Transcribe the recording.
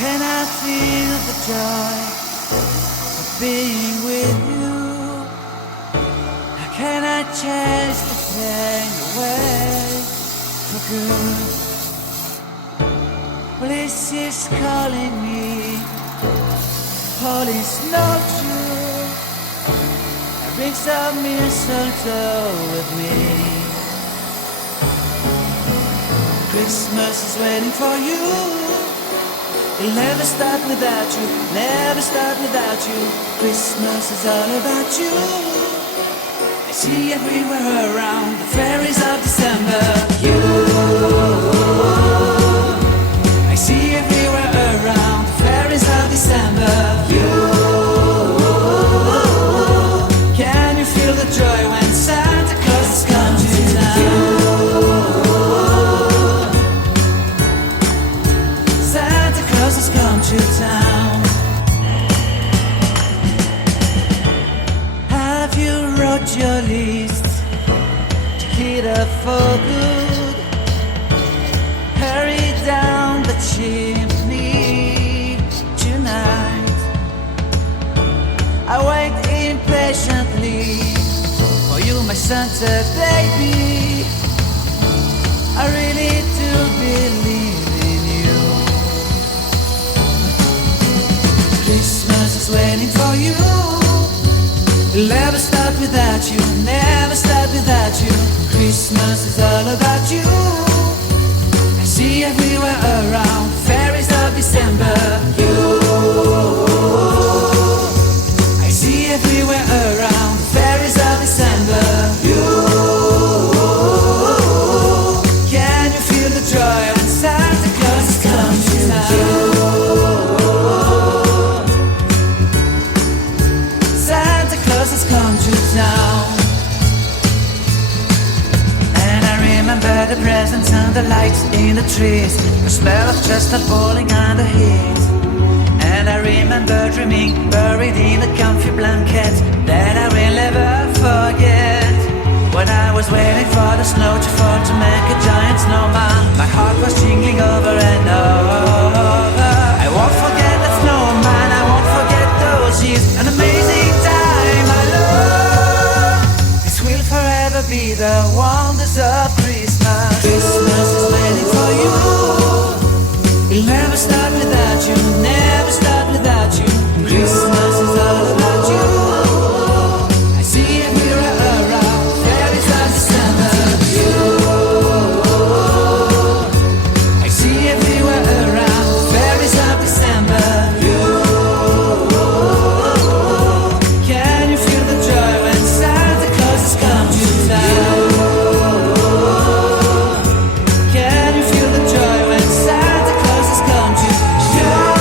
Can I feel the joy of being with you? How can I chase the pain away for good? Bliss is calling me, all is not true. I bring some mistletoe with me. Christmas is waiting for you. It'll never start without you, never start without you. Christmas is all about you. I see everywhere around the fairies of December. You, I see everywhere around the fairies of December. You, can you feel the joy when Santa Claus has come to town? Santa Claus has come to town. Have you wrote your list to hit up for good? Hurry down the chimney tonight. I wait impatiently for you, my Santa baby. I really do believe in you. Christmas is waiting for you. It'll never start without you, never start without you. Christmas is all about you. I see everywhere around fairies of December. You, I see everywhere around fairies of December. You, can you feel the joy when Santa Claus has come to town? Santa Claus has come to town. And I remember the presents and the lights in the trees, the smell of chestnut boiling under heat. And I remember dreaming, buried in a comfy blanket that I will never forget. When I was waiting for the snow to fall to make a giant snowman, my heart was jingling over and over. I won't forget that snowman, I won't forget those years. An amazing time, my love. This will forever be the wonders of Christmas. Christmas is waiting for you. It'll never start without you, never start without you. Christmas is all about you. I see everywhere around fairies of December. You, I see everywhere around fairies of December. You, can you feel the joy when Santa Claus has come to town? Can you feel the joy when Santa Claus has come to town?